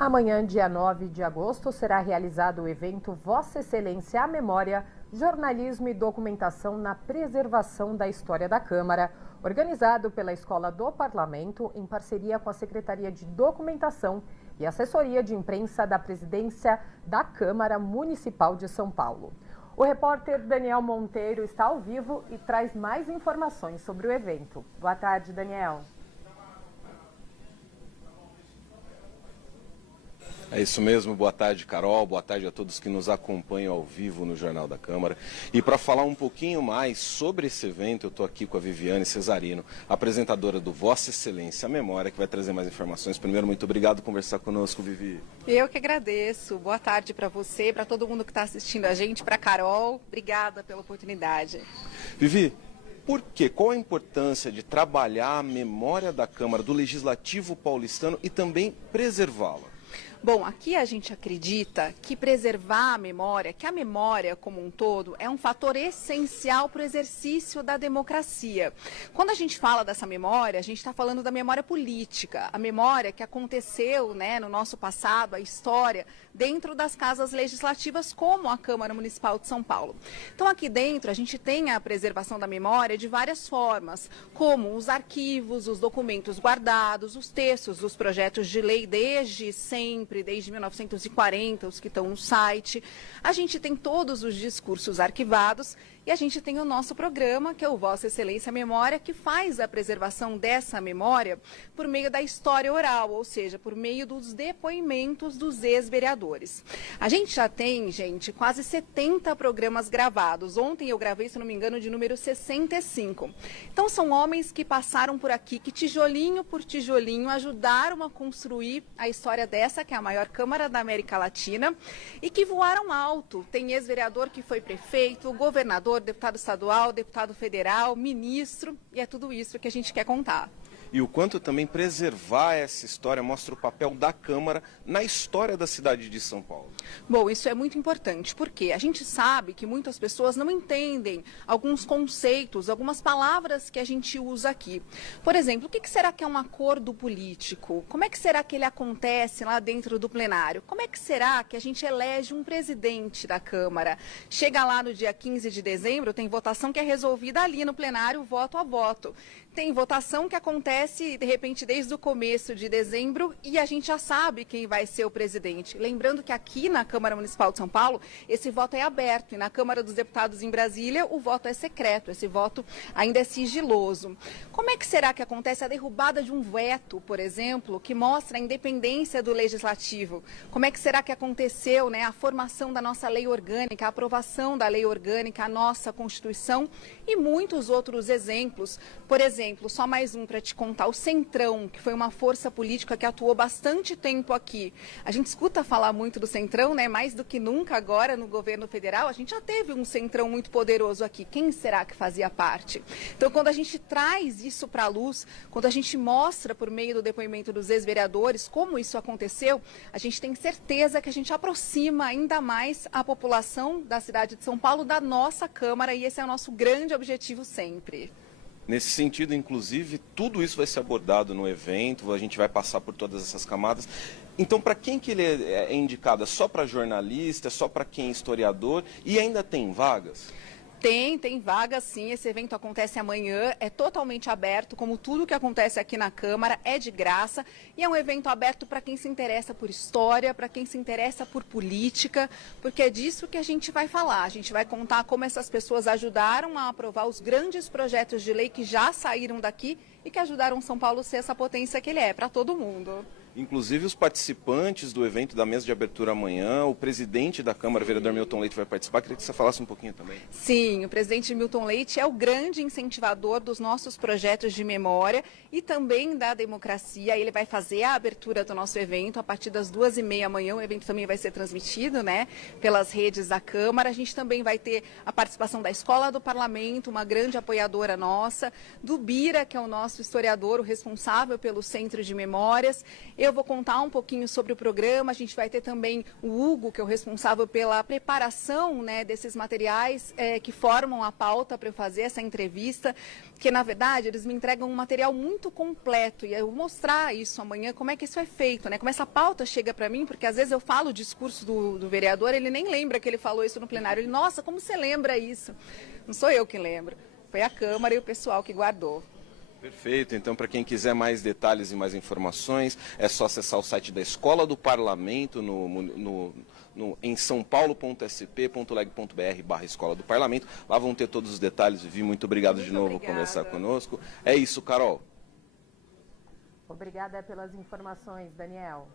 Amanhã, dia 9 de agosto, será realizado o evento Vossa Excelência à Memória, Jornalismo e Documentação na Preservação da História da Câmara, organizado pela Escola do Parlamento em parceria com a Secretaria de Documentação e Assessoria de Imprensa da Presidência da Câmara Municipal de São Paulo. O repórter Daniel Monteiro está ao vivo e traz mais informações sobre o evento. Boa tarde, Daniel. É isso mesmo, boa tarde, Carol, boa tarde a todos que nos acompanham ao vivo no Jornal da Câmara. E para falar um pouquinho mais sobre esse evento, eu estou aqui com a Viviane Cesarino, apresentadora do Vossa Excelência à Memória, que vai trazer mais informações. Primeiro, muito obrigado por conversar conosco, Vivi. Eu que agradeço. Boa tarde para você, para todo mundo que está assistindo a gente, para a Carol. Obrigada pela oportunidade. Vivi, por quê? Qual a importância de trabalhar a memória da Câmara, do Legislativo paulistano e também preservá-la? Bom, aqui a gente acredita que preservar a memória, que a memória como um todo é um fator essencial para o exercício da democracia. Quando a gente fala dessa memória, a gente está falando da memória política, a memória que aconteceu, no nosso passado, a história, dentro das casas legislativas, como a Câmara Municipal de São Paulo. Então, aqui dentro, a gente tem a preservação da memória de várias formas, como os arquivos, os documentos guardados, os textos dos projetos de lei desde 1940, os que estão no site. A gente tem todos os discursos arquivados e a gente tem o nosso programa, que é o Vossa Excelência Memória, que faz a preservação dessa memória por meio da história oral, ou seja, por meio dos depoimentos dos ex-vereadores. A gente já tem, quase 70 programas gravados. Ontem eu gravei, se não me engano, de número 65. Então são homens que passaram por aqui, que tijolinho por tijolinho ajudaram a construir a história dessa, que é a maior Câmara da América Latina, e que voaram alto. Tem ex-vereador que foi prefeito, governador, deputado estadual, deputado federal, ministro, e é tudo isso que a gente quer contar. E o quanto também preservar essa história mostra o papel da Câmara na história da cidade de São Paulo. Bom, isso é muito importante, porque a gente sabe que muitas pessoas não entendem alguns conceitos, algumas palavras que a gente usa aqui. Por exemplo, o que será que é um acordo político? Como é que será que ele acontece lá dentro do plenário? Como é que será que a gente elege um presidente da Câmara? Chega lá no dia 15 de dezembro, tem votação que é resolvida ali no plenário, voto a voto. Tem votação que acontece, de repente, desde o começo de dezembro e a gente já sabe quem vai ser o presidente. Lembrando que aqui na Câmara Municipal de São Paulo, esse voto é aberto e na Câmara dos Deputados em Brasília, o voto é secreto, esse voto ainda é sigiloso. Como é que será que acontece a derrubada de um veto, por exemplo, que mostra a independência do Legislativo? Como é que será que aconteceu, a formação da nossa lei orgânica, a aprovação da lei orgânica, a nossa Constituição e muitos outros exemplos? Por exemplo, só mais um para te contar, o Centrão, que foi uma força política que atuou bastante tempo aqui. A gente escuta falar muito do Centrão, mais do que nunca agora no governo federal. A gente já teve um Centrão muito poderoso aqui. Quem será que fazia parte? Então, quando a gente traz isso para a luz, quando a gente mostra por meio do depoimento dos ex-vereadores como isso aconteceu, a gente tem certeza que a gente aproxima ainda mais a população da cidade de São Paulo da nossa Câmara e esse é o nosso grande objetivo sempre. Nesse sentido, inclusive, tudo isso vai ser abordado no evento, a gente vai passar por todas essas camadas. Então, para quem que ele é indicado? É só para jornalista, é só para quem é historiador e ainda tem vagas? Tem vagas sim, esse evento acontece amanhã, é totalmente aberto, como tudo que acontece aqui na Câmara, é de graça e é um evento aberto para quem se interessa por história, para quem se interessa por política, porque é disso que a gente vai falar, a gente vai contar como essas pessoas ajudaram a aprovar os grandes projetos de lei que já saíram daqui e que ajudaram São Paulo a ser essa potência que ele é, para todo mundo. Inclusive os participantes do evento da mesa de abertura amanhã, o presidente da Câmara, o vereador Milton Leite, vai participar. Queria que você falasse um pouquinho também. Sim, o presidente Milton Leite é o grande incentivador dos nossos projetos de memória e também da democracia. Ele vai fazer a abertura do nosso evento a partir das 2h30 amanhã. O evento também vai ser transmitido, pelas redes da Câmara. A gente também vai ter a participação da Escola do Parlamento, uma grande apoiadora nossa, do Bira, que é o nosso historiador, o responsável pelo Centro de Memórias. Eu vou contar um pouquinho sobre o programa, a gente vai ter também o Hugo, que é o responsável pela preparação, né, desses materiais que formam a pauta para eu fazer essa entrevista, que na verdade eles me entregam um material muito completo e eu vou mostrar isso amanhã, como é que isso é feito, né, como essa pauta chega para mim, porque às vezes eu falo o discurso do vereador, ele nem lembra que ele falou isso no plenário, ele, nossa, como você lembra isso? Não sou eu que lembro, foi a Câmara e o pessoal que guardou. Perfeito, então para quem quiser mais detalhes e mais informações, é só acessar o site da Escola do Parlamento em sãopaulo.sp.leg.br/Escola do Parlamento. Lá vão ter todos os detalhes. Vivi, muito obrigado de novo por conversar conosco. É isso, Carol. Obrigada pelas informações, Daniel.